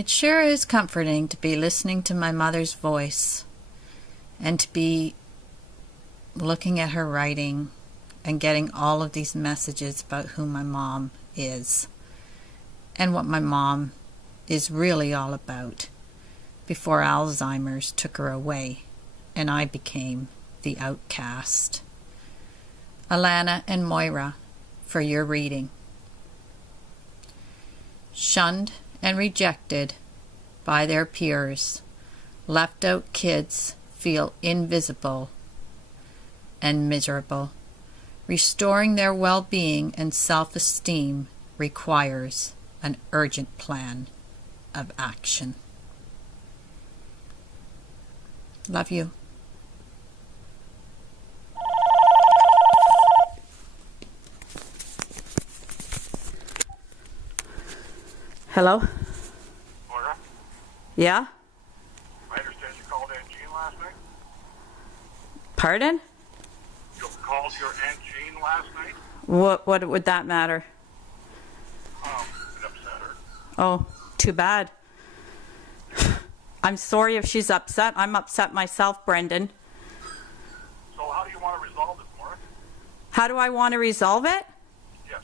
It sure is comforting to be listening to my mother's voice and to be looking at her writing and getting all of these messages about who my mom is and what my mom is really all about before Alzheimer's took her away and I became the outcast. Alana and Moira, for your reading. Shunned and rejected by their peers, left out kids feel invisible and miserable. Restoring their well-being and self-esteem requires an urgent plan of action. Love you. Hello? Moira? Yeah? I understand you called Aunt Jean last night? Pardon? You called your Aunt Jean last night? What would that matter? It upset her. Oh, too bad. I'm sorry if she's upset. I'm upset myself, Brendan. So how do you want to resolve this, Moira? How do I want to resolve it? Yes.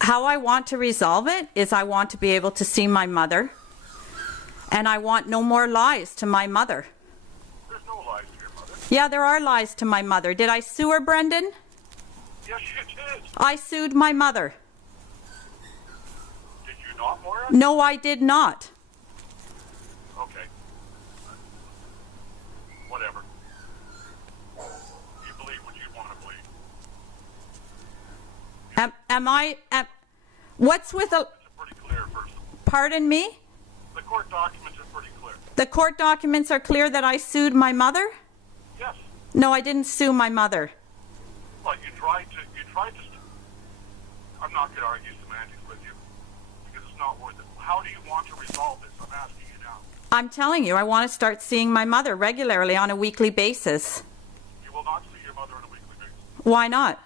How I want to resolve it is I want to be able to see my mother, and I want no more lies to my mother. There's no lies to your mother. Yeah, there are lies to my mother. Did I sue her, Brendan? Yes, you did. I sued my mother. Did you not, Moira? No, I did not. Okay. Whatever. You believe what you want to believe. What's with a... It's pretty clear, first of all. Pardon me? The court documents are pretty clear. The court documents are clear that I sued my mother? Yes. No, I didn't sue my mother. But you tried to, I'm not going to argue semantics with you, because it's not worth it. How do you want to resolve this? I'm asking you now. I'm telling you, I want to start seeing my mother regularly on a weekly basis. You will not see your mother on a weekly basis. Why not?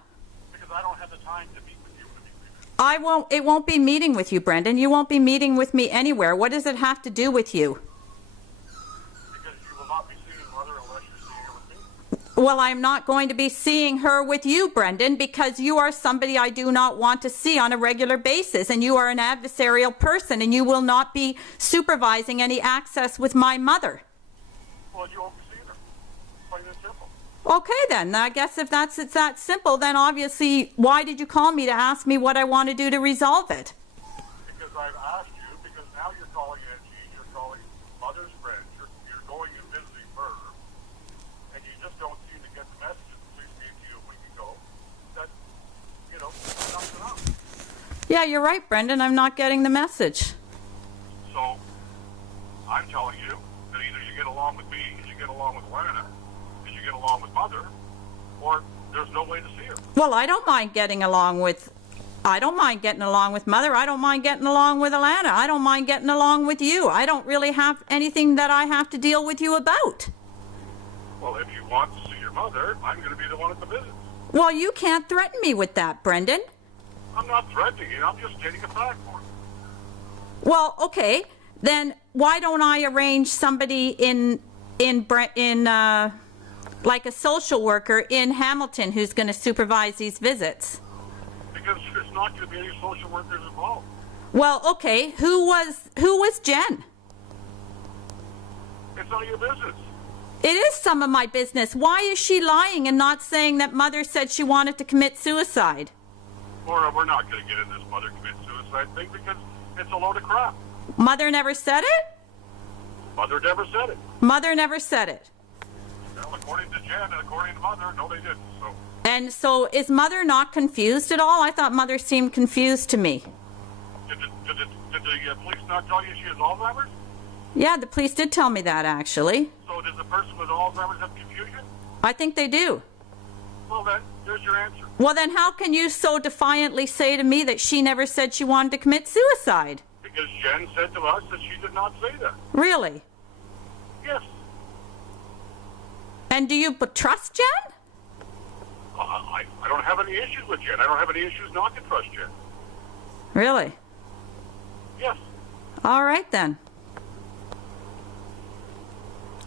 Because I don't have the time to meet with you on a weekly basis. It won't be meeting with you, Brendan. You won't be meeting with me anywhere. What does it have to do with you? Because you will not be seeing your mother unless you're seeing her with me. Well, I'm not going to be seeing her with you, Brendan, because you are somebody I do not want to see on a regular basis, and you are an adversarial person, and you will not be supervising any access with my mother. Well, you won't be seeing her. Plain and simple. Okay, then. I guess if it's that simple, then obviously, why did you call me to ask me what I want to do to resolve it? Because I've asked you, because now you're calling Aunt Jean, you're calling mother's friends, you're going and visiting her, and you just don't seem to get the message that police gave to you a week ago, that, enough's enough. Yeah, you're right, Brendan. I'm not getting the message. So, I'm telling you that either you get along with me and you get along with Lana, and you get along with mother, or there's no way to see her. Well, I don't mind getting along with mother. I don't mind getting along with Alana. I don't mind getting along with you. I don't really have anything that I have to deal with you about. Well, if you want to see your mother, I'm going to be the one at the visit. Well, you can't threaten me with that, Brendan. I'm not threatening you. I'm just stating a fact for you. Well, okay. Then why don't I arrange somebody like a social worker in Hamilton who's going to supervise these visits? Because there's not going to be any social workers involved. Well, okay. Who was Jen? It's none of your business. It is some of my business. Why is she lying and not saying that mother said she wanted to commit suicide? Laura, we're not going to get in this mother commit suicide thing because it's a load of crap. Mother never said it? Mother never said it. Mother never said it. Well, according to Jen and according to mother, no, they didn't. And so is mother not confused at all? I thought mother seemed confused to me. Did the police not tell you she has Alzheimer's? Yeah, the police did tell me that, actually. So does the person with Alzheimer's have confusion? I think they do. Well, then, there's your answer. Well, then how can you so defiantly say to me that she never said she wanted to commit suicide? Because Jen said to us that she did not say that. Really? Yes. And do you trust Jen? I don't have any issues with Jen. I don't have any issues not to trust Jen. Really? Yes. All right then.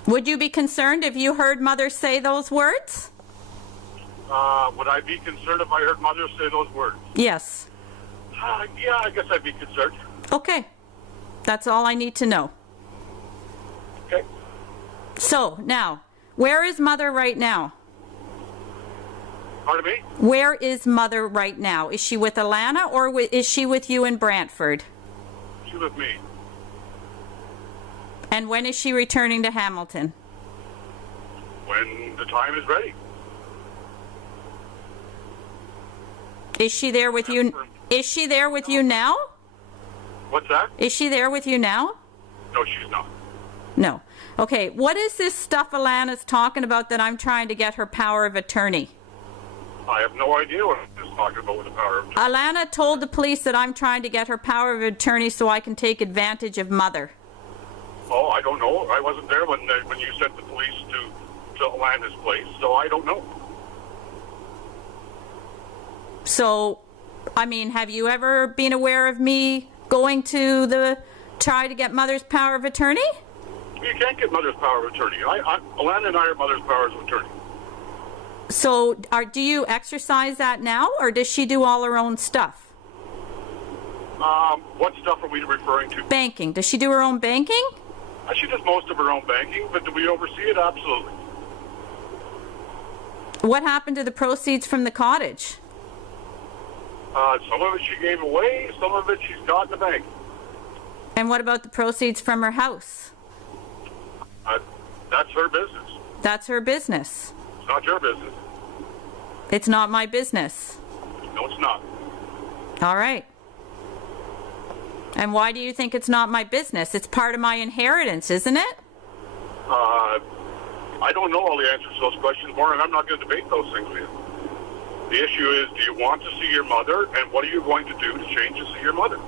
Would you be concerned if you heard Mother say those words? Would I be concerned if I heard Mother say those words? Yes. Yeah, I guess I'd be concerned. Okay. That's all I need to know. Okay. So, now, where is Mother right now? Pardon me? Where is Mother right now? Is she with Alana or is she with you in Brantford? She's with me. And when is she returning to Hamilton? When the time is ready. Is she there with you? Is she there with you now? What's that? Is she there with you now? No, she's not. No. Okay, what is this stuff Alana's talking about that I'm trying to get her power of attorney? I have no idea what she's talking about with the power of attorney. Alana told the police that I'm trying to get her power of attorney so I can take advantage of Mother. Oh, I don't know. I wasn't there when you sent the police to Alana's place, so I don't know. So, I mean, have you ever been aware of me going to try to get Mother's power of attorney? You can't get Mother's power of attorney. Alana and I are Mother's powers of attorney. So, do you exercise that now, or does she do all her own stuff? What stuff are we referring to? Banking. Does she do her own banking? She does most of her own banking, but do we oversee it? Absolutely. What happened to the proceeds from the cottage? Some of it she gave away, some of it she's got in the bank. And what about the proceeds from her house? That's her business. That's her business. It's not your business. It's not my business. No, it's not. All right. And why do you think it's not my business? It's part of my inheritance, isn't it? I don't know all the answers to those questions, Maureen, and I'm not going to debate those things with you. The issue is, do you want to see your mother, and what are you going to do to change to see your mother?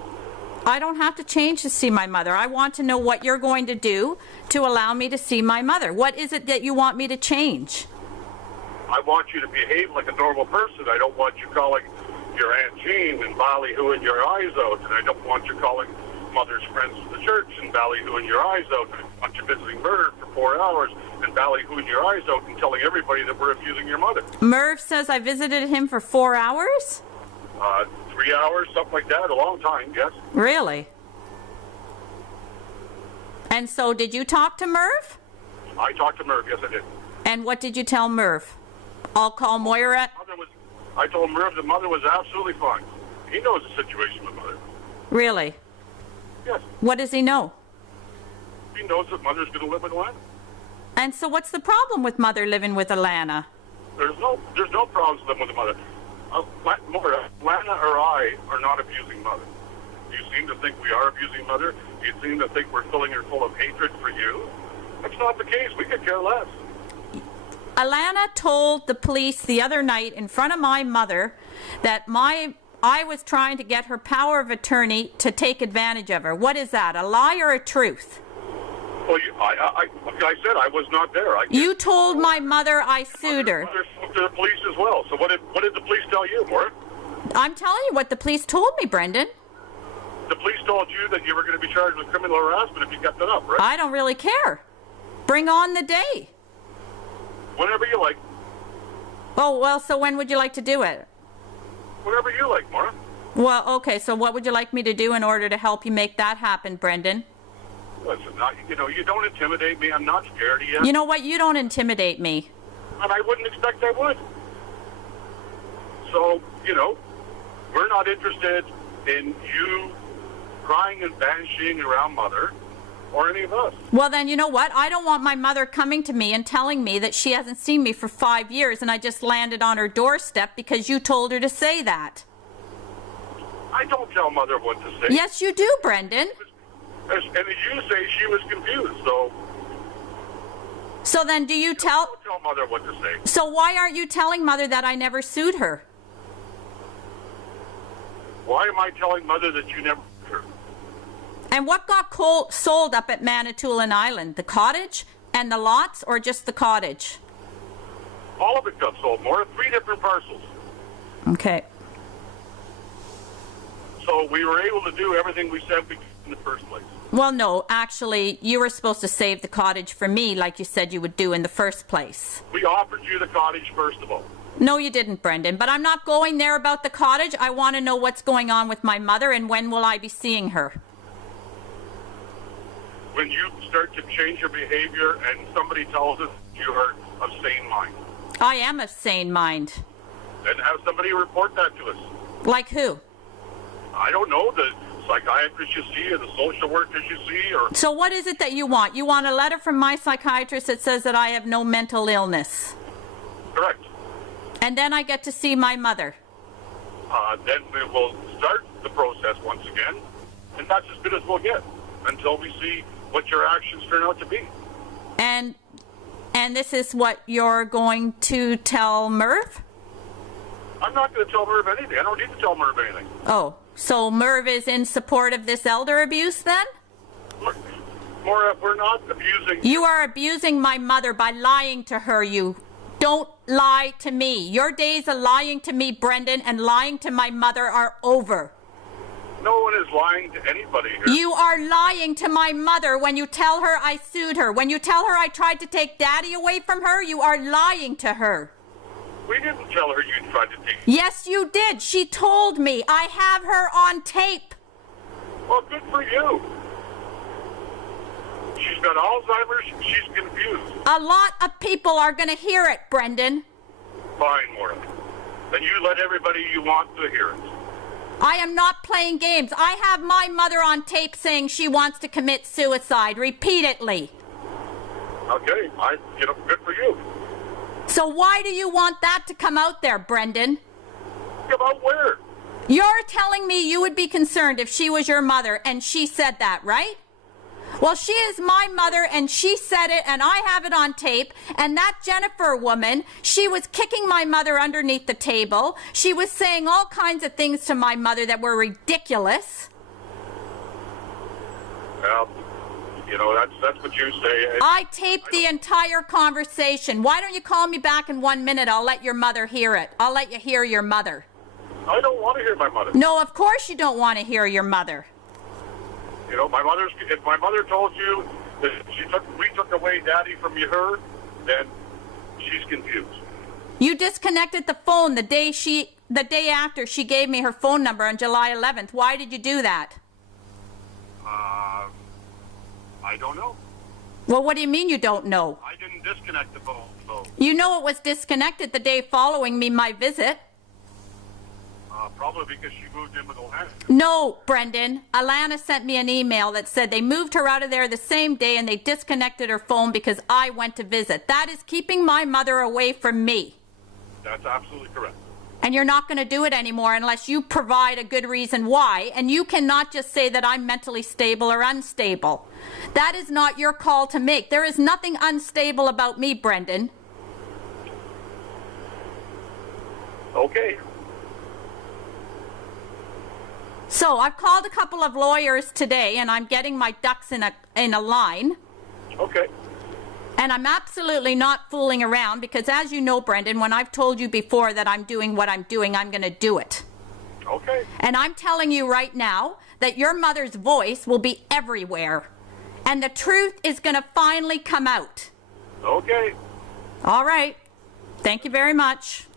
I don't have to change to see my mother. I want to know what you're going to do to allow me to see my mother. What is it that you want me to change? I want you to behave like a normal person. I don't want you calling your Aunt Jean and ballyhooing your eyes out, and I don't want you calling Mother's friends to the church and ballyhooing your eyes out. I don't want you visiting Merv for 4 hours and ballyhooing your eyes out and telling everybody that we're abusing your mother. Merv says I visited him for 4 hours? 3 hours, something like that, a long time, yes. Really? And so did you talk to Merv? I talked to Merv, yes I did. And what did you tell Merv? I'll call Moira. I told Merv that Mother was absolutely fine. He knows the situation with Mother. Really? Yes. What does he know? He knows that Mother's going to live with Alana. And so what's the problem with Mother living with Alana? There's no problems living with the Mother. Moira, Alana or I are not abusing Mother. You seem to think we are abusing Mother. You seem to think we're filling her full of hatred for you. That's not the case. We could care less. Alana told the police the other night in front of my mother that I was trying to get her power of attorney to take advantage of her. What is that, a lie or a truth? Well, like I said, I was not there. You told my mother I sued her. Mother spoke to the police as well. So what did the police tell you, Maura? I'm telling you what the police told me, Brendan. The police told you that you were going to be charged with criminal harassment if you kept it up, right? I don't really care. Bring on the day. Whenever you like. Oh, well, so when would you like to do it? Whenever you like, Maura. Well, okay, so what would you like me to do in order to help you make that happen, Brendan? Listen, you don't intimidate me. I'm not scared of you. You know what? You don't intimidate me. And I wouldn't expect I would. So, we're not interested in you crying and banshing around Mother or any of us. Well, then, you know what? I don't want my mother coming to me and telling me that she hasn't seen me for 5 years and I just landed on her doorstep because you told her to say that. I don't tell Mother what to say. Yes, you do, Brendan. And as you say, she was confused, so... So then do you Don't tell Mother what to say. So why aren't you telling Mother that I never sued her? Why am I telling Mother that you never sued her? And what got sold up at Manitoulin Island? The cottage and the lots, or just the cottage? All of it got sold, Maura. 3 different parcels. Okay. So we were able to do everything we said we could in the first place. Well, no, actually, you were supposed to save the cottage for me like you said you would do in the first place. We offered you the cottage first of all. No, you didn't, Brendan, but I'm not going there about the cottage. I want to know what's going on with my mother and when will I be seeing her. When you start to change your behavior and somebody tells us you are of sane mind. I am of sane mind. Then have somebody report that to us. Like who? I don't know, the psychiatrist you see or the social workers you see or... So what is it that you want? You want a letter from my psychiatrist that says that I have no mental illness? Correct. And then I get to see my mother? Then we will start the process once again, and that's as good as we'll get until we see what your actions turn out to be. And this is what you're going to tell Merv? I'm not going to tell Merv anything. I don't need to tell Merv anything. Oh, so Merv is in support of this elder abuse then? Maura, we're not abusing... You are abusing my mother by lying to her. You don't lie to me. Your days of lying to me, Brendan, and lying to my mother are over. No one is lying to anybody here. You are lying to my mother when you tell her I sued her. When you tell her I tried to take Daddy away from her, you are lying to her. We didn't tell her you tried to take... Yes, you did. She told me. I have her on tape. Well, good for you. She's got Alzheimer's. She's confused. A lot of people are going to hear it, Brendan. Fine, Maura. Then you let everybody you want to hear it. I am not playing games. I have my mother on tape saying she wants to commit suicide repeatedly. Okay, good for you. So why do you want that to come out there, Brendan? About where? You're telling me you would be concerned if she was your mother and she said that, right? Well, she is my mother and she said it and I have it on tape. And that Jennifer woman, she was kicking my mother underneath the table. She was saying all kinds of things to my mother that were ridiculous. Well, that's what you say. I taped the entire conversation. Why don't you call me back in 1 minute? I'll let your mother hear it. I'll let you hear your mother. I don't want to hear my mother. No, of course you don't want to hear your mother. If my mother told you that we took away Daddy from her, then she's confused. You disconnected the phone the day after she gave me her phone number on July 11th. Why did you do that? I don't know. Well, what do you mean you don't know? I didn't disconnect the phone, so... You know it was disconnected the day following my visit. Probably because she moved in with Alana. No, Brendan. Alana sent me an email that said they moved her out of there the same day and they disconnected her phone because I went to visit. That is keeping my mother away from me. That's absolutely correct. And you're not going to do it anymore unless you provide a good reason why. And you cannot just say that I'm mentally stable or unstable. That is not your call to make. There is nothing unstable about me, Brendan. Okay. So I've called a couple of lawyers today and I'm getting my ducks in a line. Okay. And I'm absolutely not fooling around because as you know, Brendan, when I've told you before that I'm doing what I'm doing, I'm going to do it. Okay. And I'm telling you right now that your mother's voice will be everywhere. And the truth is going to finally come out. Okay. All right. Thank you very much.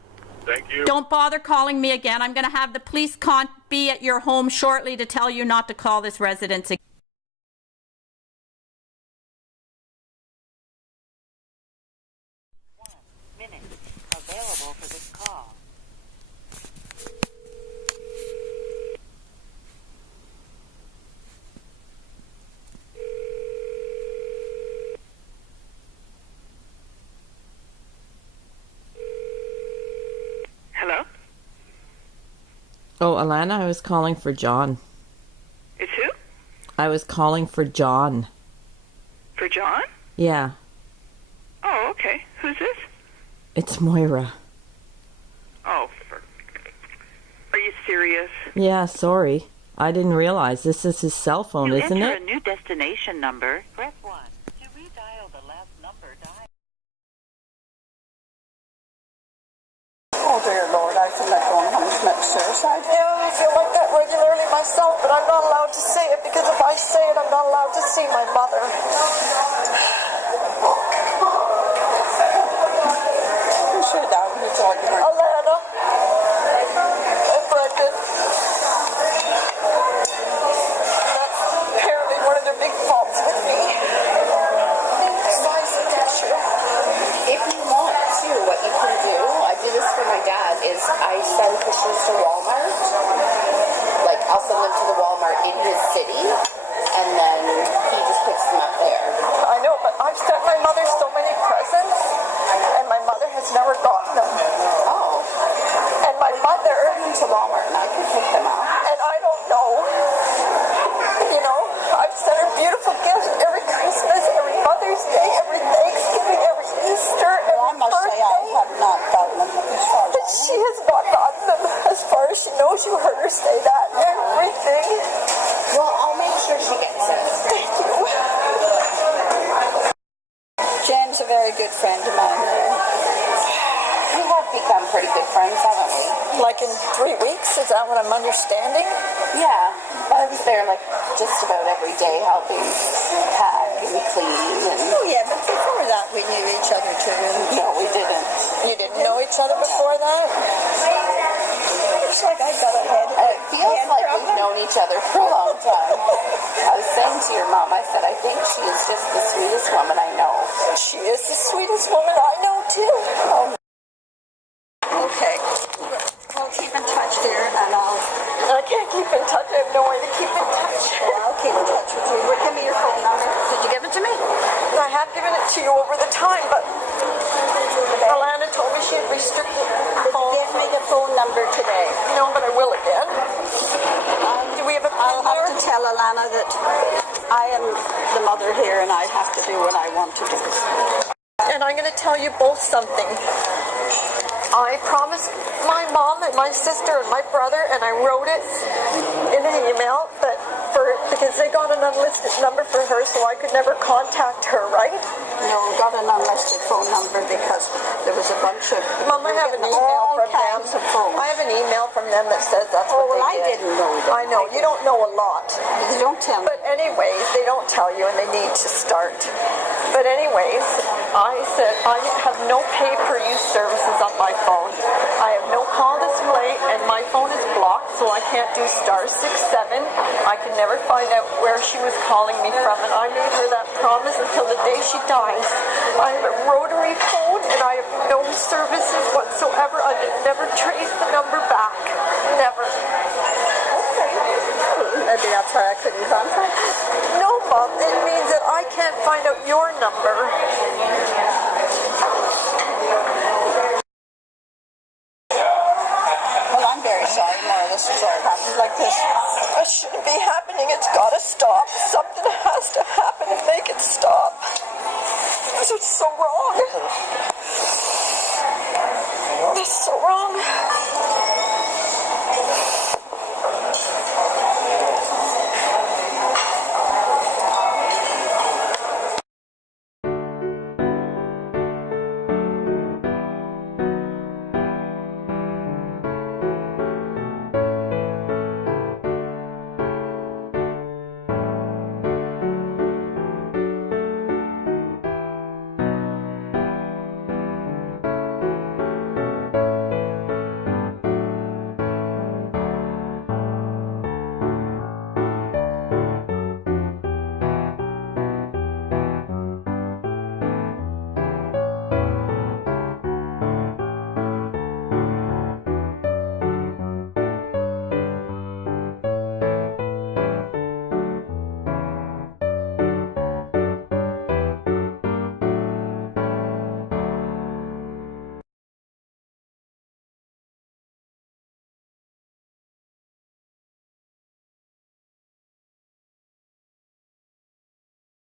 Thank you. Don't bother calling me again. I'm going to have the police be at your home shortly to tell you not to call this residence again. Available for this call. Hello? Oh, Alana, I was calling for John. It's who? I was calling for John. For John? Yeah, Oh, okay. Who's this? it's Moira. Oh, are you serious? Yeah, sorry. I didn't realize this is his cell phone, To isn't enter it? a new destination number, press 1. To redial the last number, dial. Oh dear Lord, I feel like going home and commit suicide. Yeah, I feel like that regularly myself, but I'm not allowed to say it because if I say it, I'm not allowed to see my mother. Who's your dad? Who's talking about? Alana and Brendan. And that's apparently one of their big faults with me. Size of picture. If you want to, what you can do, I do this for my dad, is I send pictures to Walmart. Like, I'll send them to the Walmart in his city, and then he just picks them up there. I know, but I've sent my mother so many presents, and my mother has never gotten them. Oh. And my mother, Send them to Walmart, and I can pick them up. and I don't know, you know, I've sent her beautiful gifts every Christmas, every Mother's Day, every Thanksgiving, every Easter, Well, I every must say I birthday. have not gotten them as far as But she has not gotten them as far as she knows. You heard her say that and everything. Well, I'll make sure she gets it. Thank you. Jen's a very good friend of mine. We have become pretty good friends, haven't we? Like in 3 weeks? Is that what I'm understanding? Yeah. I was there, like, just about every day helping pack and clean and... Oh yeah, but before that we knew each other too. No, we didn't. You didn't know each other before that? Looks like I got a head. It feels like we've known each other for a long time. I was saying to your mom, I said, I think she is just the sweetest woman I know. She is the sweetest woman I know, too. Oh, Okay. We'll keep in touch, dear, and I can't keep in touch. I have no way to keep in touch. I'll keep in touch with you. Give me your phone number. Did you give it to me? I have given it to you over the time, but Alana told me she had restricted the phone. Give me the phone number today. No, but I will again. Do we have a I'll pen have there? to tell Alana that I am the mother here and I have to do what I want to do. And I'm going to tell you both something. I promised my mom and my sister and my brother, and I wrote it in an email, but because they got an unlisted number for her, so I could never contact her, right? No, we got an unlisted phone number because there was a bunch of... Mom, I have an email from them. Of phones. I have an email from them that says that's what well, they I did. didn't know that. I know, you don't know a lot. You don't tell me. But anyways, they don't tell you, and they need to start. But anyways, I said I have no pay-per-use services on my phone. I have no call display, and my phone is blocked, so I can't do *67. I could never find out where she was calling me from, and I made her that promise until the day she dies. I have a rotary phone, and I have no services whatsoever. I can never trace the number back. Never. Maybe that's why I couldn't contact you. No, Mom, it means that I can't find out your number. Well, I'm very sorry, Mara. This is all happened like this. It shouldn't be happening. It's got to stop. Something has to happen to make it stop. Because it's so wrong.